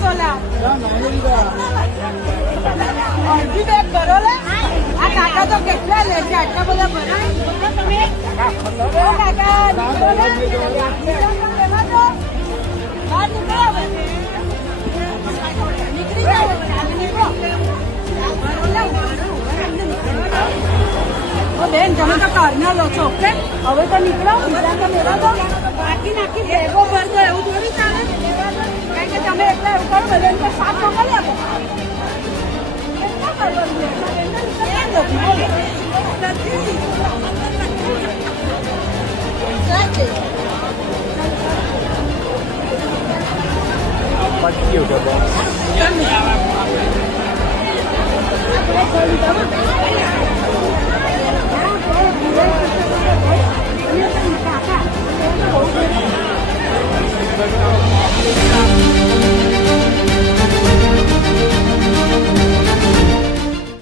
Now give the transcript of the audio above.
સોલા અડધી બેગ ભરો લે આ કાકા તો કેટલા લે છે આટલા બધા ભરાય તમે કાકા નીકળો લે એમાં તો બહાર નીકળી જાઓ નીકળો બેન તમે તો કારના લો છો ઓકે હવે તો નીકળો બીજા તો લેવા દો બાકી નાખી બેગો ભરતો એવું થોડી ચાલે કારણ કે તમે એટલા એવું કરો બેન તો સાત મોકલી આપો